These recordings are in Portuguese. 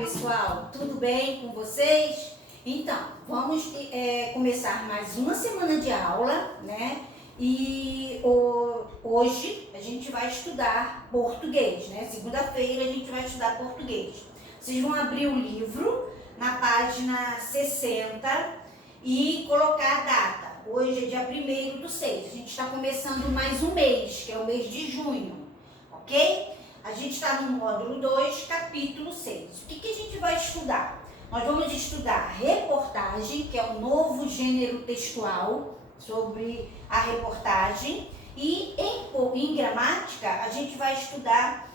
pessoal, tudo bem com vocês? Então, vamos começar mais uma semana de aula, né? E hoje a gente vai estudar português, né? Segunda-feira a gente vai estudar português. Vocês vão abrir o livro na página 60 e colocar a data. Hoje é dia 1º/6. A gente está começando mais um mês, que é o mês de junho, ok? A gente está no módulo 2, capítulo 6. O que a gente vai estudar? Nós vamos estudar reportagem, que é um novo gênero textual sobre a reportagem. E em gramática, a gente vai estudar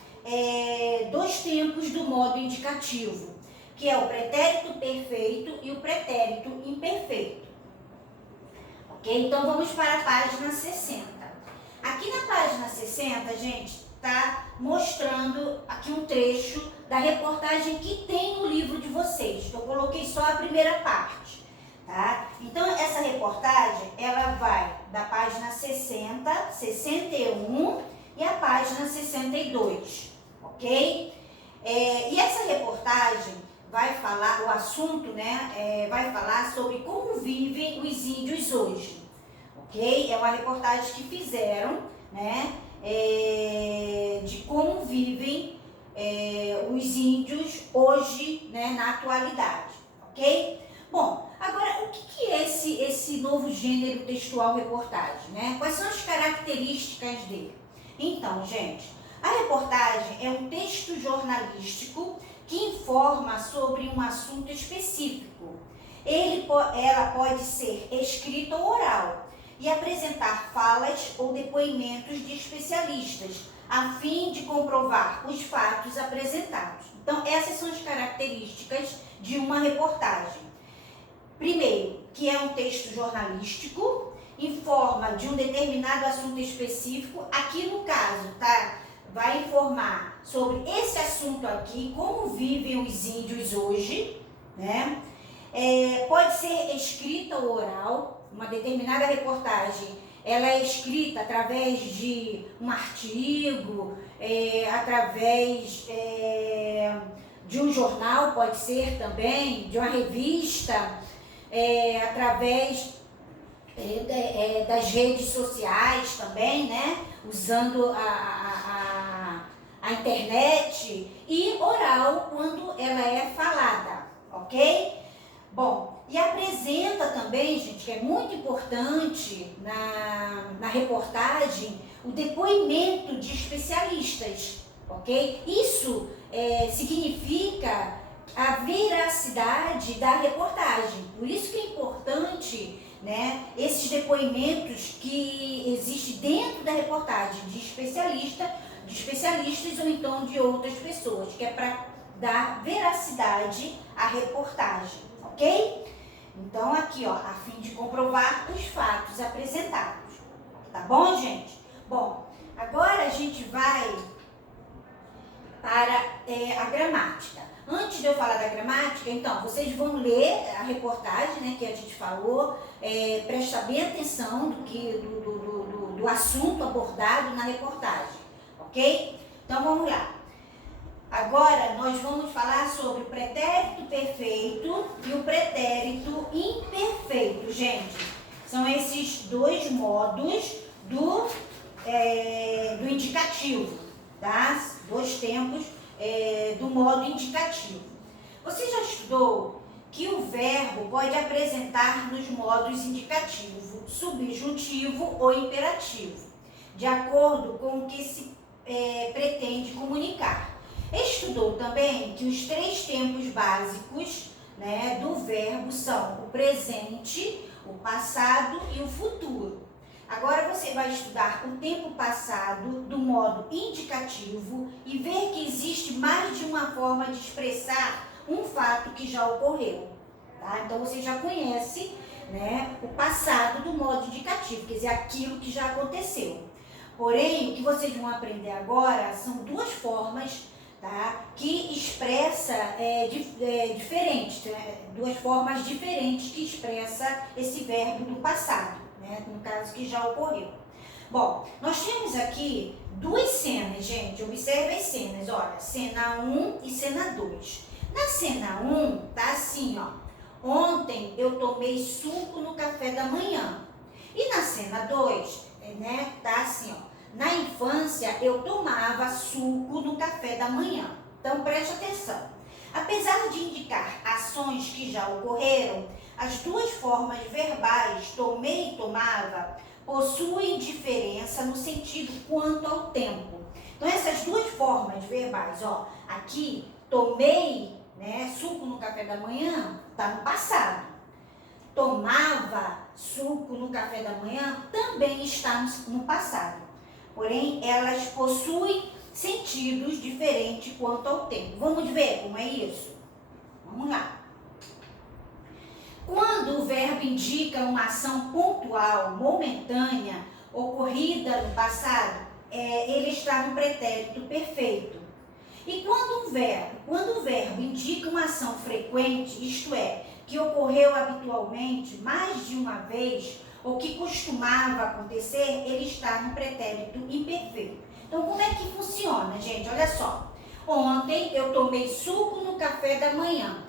dois tempos do modo indicativo, que é o pretérito perfeito e o pretérito imperfeito. Ok? Então, vamos para a página 60. Aqui na página 60, gente, está mostrando aqui um trecho da reportagem que tem no livro de vocês. Eu coloquei só a primeira parte, tá? Então, essa reportagem, ela vai da página 60, 61 e a página 62, ok? E essa reportagem vai falar, o assunto, né, vai falar sobre como vivem os índios hoje, ok? É uma reportagem que fizeram, né, de como vivem os índios hoje, né, na atualidade, ok? Bom, agora o que é esse novo gênero textual reportagem, né? Quais são as características dele? Então, gente, a reportagem é um texto jornalístico que informa sobre um assunto específico. Ela pode ser escrita ou oral e apresentar falas ou depoimentos de especialistas, a fim de comprovar os fatos apresentados. Então, essas são as características de uma reportagem. Primeiro, que é um texto jornalístico, informa de um determinado assunto específico. Aqui no caso, tá? Vai informar sobre esse assunto aqui, como vivem os índios hoje, né? Pode ser escrita ou oral. Uma determinada reportagem, ela é escrita através de um artigo, através de um jornal, pode ser também, de uma revista, através das redes sociais também, né? Usando a internet, e oral quando ela é falada, ok? Bom, e apresenta também, gente, que é muito importante na reportagem, o depoimento de especialistas, ok? Isso significa a veracidade da reportagem. Por isso que é importante, né, esses depoimentos que existem dentro da reportagem de especialistas ou então de outras pessoas, que é para dar veracidade à reportagem, ok? Então, aqui, ó, a fim de comprovar os fatos apresentados. Tá bom, gente? Bom, agora a gente vai para a gramática. Antes de eu falar da gramática, então, vocês vão ler a reportagem, né, que a gente falou, presta bem atenção do assunto abordado na reportagem, ok? Então, vamos lá. Agora, nós vamos falar sobre o pretérito perfeito e o pretérito imperfeito, gente. São esses dois modos do indicativo, tá? Dois tempos do modo indicativo. Você já estudou que o verbo pode apresentar nos modos indicativo, subjuntivo ou imperativo, de acordo com o que se pretende comunicar. Estudou também que os três tempos básicos, né, do verbo são o presente, o passado e o futuro. Agora você vai estudar o tempo passado do modo indicativo e ver que existe mais de uma forma de expressar um fato que já ocorreu. Tá? Então você já conhece, né, o passado do modo indicativo, quer dizer, aquilo que já aconteceu. Porém, o que vocês vão aprender agora são duas formas, tá, que expressa diferentes, né? Duas formas diferentes que expressa esse verbo do passado, né? No caso que já ocorreu. Bom, nós temos aqui duas cenas, gente. Observe as cenas, olha, cena 1 e cena 2. Na cena 1, tá assim, ó. Ontem eu tomei suco no café da manhã. E na cena 2, né, tá assim, ó. Na infância eu tomava suco no café da manhã. Então preste atenção. Apesar de indicar ações que já ocorreram, as duas formas verbais tomei e tomava possuem diferença no sentido quanto ao tempo. Então essas duas formas verbais, ó, aqui tomei, né, suco no café da manhã, tá no passado. Tomava suco no café da manhã também está no passado. Porém, elas possuem sentidos diferentes quanto ao tempo. Vamos ver como é isso? Vamos lá. Quando o verbo indica uma ação pontual, momentânea, ocorrida no passado, ele está no pretérito perfeito. E quando o verbo indica uma ação frequente, isto é, que ocorreu habitualmente mais de uma vez, ou que costumava acontecer, ele está no pretérito imperfeito. Então, como é que funciona, gente? Olha só. Ontem eu tomei suco no café da manhã.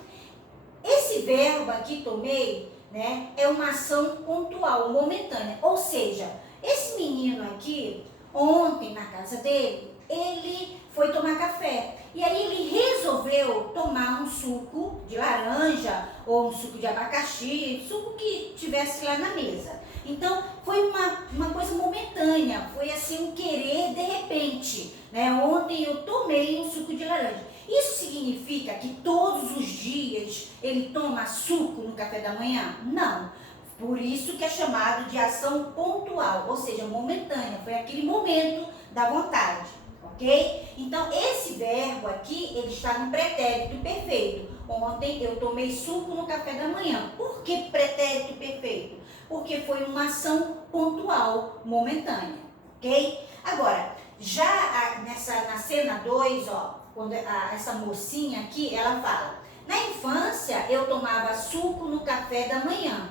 Esse verbo aqui, tomei, né, é uma ação pontual, momentânea. Ou seja, esse menino aqui, ontem na casa dele, ele foi tomar café. E aí ele resolveu tomar um suco de laranja ou um suco de abacaxi, suco que tivesse lá na mesa. Então, foi uma coisa momentânea, foi assim um querer de repente, né? Ontem eu tomei um suco de laranja. Isso significa que todos os dias ele toma suco no café da manhã? Não. Por isso que é chamado de ação pontual, ou seja, momentânea, foi aquele momento da vontade, ok? Então, esse verbo aqui, ele está no pretérito perfeito. Ontem eu tomei suco no café da manhã. Por que pretérito perfeito? Porque foi uma ação pontual, momentânea, ok? Agora, já na cena 2, ó, quando essa mocinha aqui, ela fala, na infância eu tomava suco no café da manhã.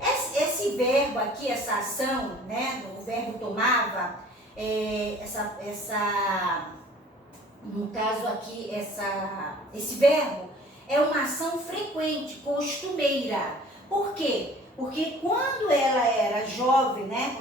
Esse verbo aqui, essa ação, né, o verbo tomava, no caso aqui, esse verbo é uma ação frequente, costumeira. Por quê? Porque quando ela era jovem, né,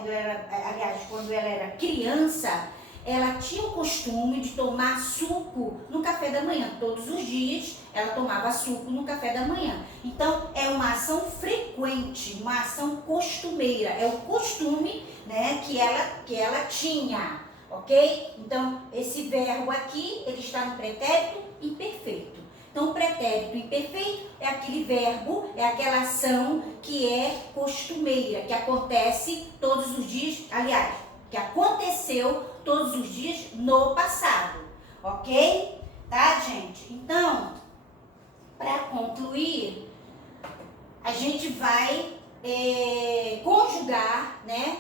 quando ela era criança, ela tinha o costume de tomar suco no café da manhã. Todos os dias ela tomava suco no café da manhã. Então, é uma ação frequente, uma ação costumeira. É o costume, né, que ela tinha, ok? Então, esse verbo aqui, ele está no pretérito imperfeito. Então, o pretérito imperfeito é aquele verbo, é aquela ação que é costumeira, que acontece todos os dias, aliás, que aconteceu todos os dias no passado, ok? Tá, gente? Então, para concluir, a gente vai conjugar, né,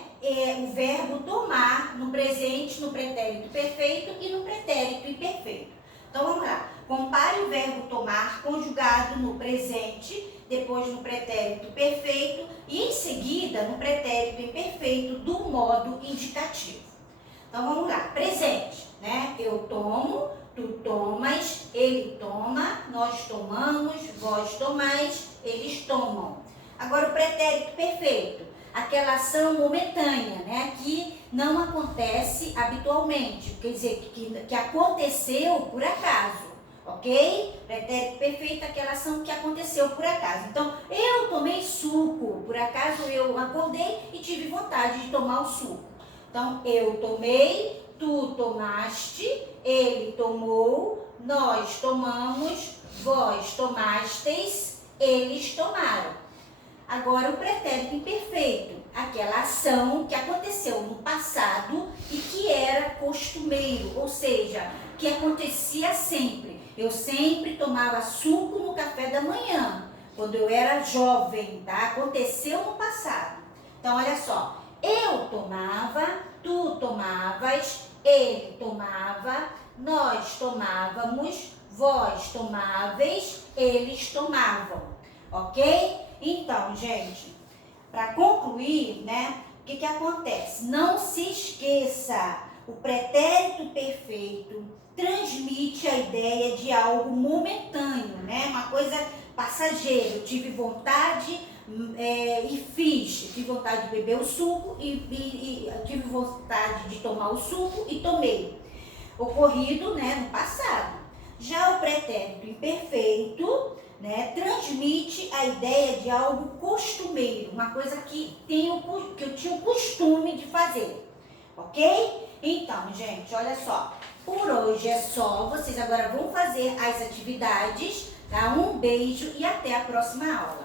o verbo tomar no presente, no pretérito perfeito e no pretérito imperfeito. Então, vamos lá. Compare o verbo tomar conjugado no presente, depois no pretérito perfeito e em seguida no pretérito imperfeito do modo indicativo. Então vamos lá, presente, né? Eu tomo, tu tomas, ele toma, nós tomamos, vós tomais, eles tomam. Agora o pretérito perfeito, aquela ação momentânea, né? Que não acontece habitualmente, quer dizer, que aconteceu por acaso. Ok? Pretérito perfeito, aquela ação que aconteceu por acaso. Então, eu tomei suco, por acaso eu acordei e tive vontade de tomar o suco. Então, eu tomei, tu tomaste, ele tomou, nós tomamos, vós tomastes, eles tomaram. Agora, o pretérito imperfeito, aquela ação que aconteceu no passado e que era costumeiro, ou seja, que acontecia sempre. Eu sempre tomava suco no café da manhã, quando eu era jovem, tá? Aconteceu no passado. Então, olha só. Eu tomava, tu tomavas, ele tomava, nós tomávamos, vós tomáveis, eles tomavam. Ok? Então, gente, para concluir, né? O que acontece? Não se esqueça. O pretérito perfeito transmite a ideia de algo momentâneo, né? Uma coisa passageira. Eu tive vontade e fiz. Eu tive vontade de beber o suco e tive vontade de tomar o suco e tomei. Ocorrido, né, no passado. Já o pretérito imperfeito, né, transmite a ideia de algo costumeiro, uma coisa que eu tinha o costume de fazer, ok? Então, gente, olha só, por hoje é só, vocês agora vão fazer as atividades, tá? Um beijo e até a próxima aula.